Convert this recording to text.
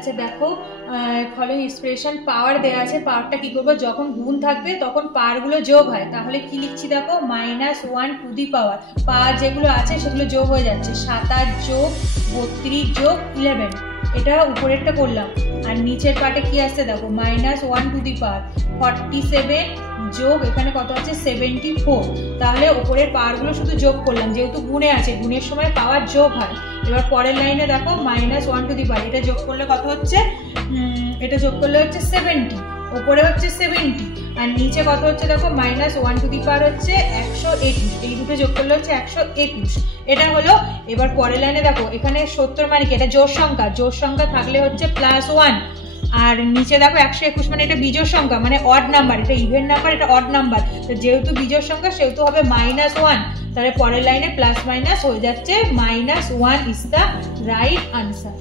আচ্ছা দেখো following expression পাওয়ার দেওয়া আছে, পাওয়ারটা কি করবো, যখন গুণ থাকবে তখন পাওয়ারগুলো যোগ হয়, তাহলে কি লিখছি দেখো -1 টু দি পাওয়ার, পাওয়ার যেগুলো আছে সেগুলো যোগ হয়ে যাচ্ছে, 27 যোগ 32 যোগ 11, এটা উপরেরটা করলাম। আর নিচের পার্টে কি আসছে দেখো -1 টু দি পাওয়ার 47 যোগ এখানে কত আছে 74, তাহলে উপরের পাওয়ারগুলো শুধু যোগ করলাম, যেহেতু গুণে আছে, গুণের সময় পাওয়ার যোগ হয়। এবার পরের লাইনে দেখো -1 টু দি পাওয়ার, এটা যোগ করলে কত হচ্ছে, এটা যোগ করলে হচ্ছে 70, উপরে হচ্ছে 70 আর নিচে কত হচ্ছে দেখো -1 টু দি পাওয়ার হচ্ছে 121, এই দুটো যোগ করলে হচ্ছে 121, এটা হলো। এবার পরের লাইনে দেখো এখানে 70 মানে কি, এটা জোড় সংখ্যা, জোড় সংখ্যা থাকলে হচ্ছে +1, আর নিচে দেখো 121 মানে এটা বিজোড় সংখ্যা, মানে অড নাম্বার, এটা ইভেন নাম্বার, এটা অড নাম্বার, তো যেহেতু বিজোড় সংখ্যা সেহেতু হবে -1, তাহলে পরের লাইনে প্লাস মাইনাস হয়ে যাচ্ছে, -1 ইজ দ্য রাইট আনসার।